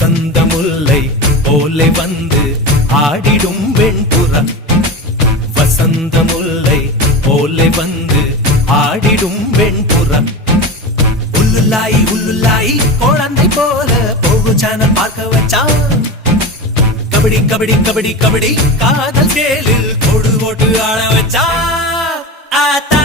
வசந்த முல்லை போலே வந்து ஆடிடும் வெண்புறா வசந்த முல்லை போலே வந்து ஆடிடும் வெண்புறா உள்ளுல்லாய் உள்ளுல்லாய் குழந்தை போல போகு சேனல் பார்க்க வச்சான் கபடி கபடி கபடி கபடி காதல் சேலில் கொடு போட்டு ஆட வச்சா ஆத்தா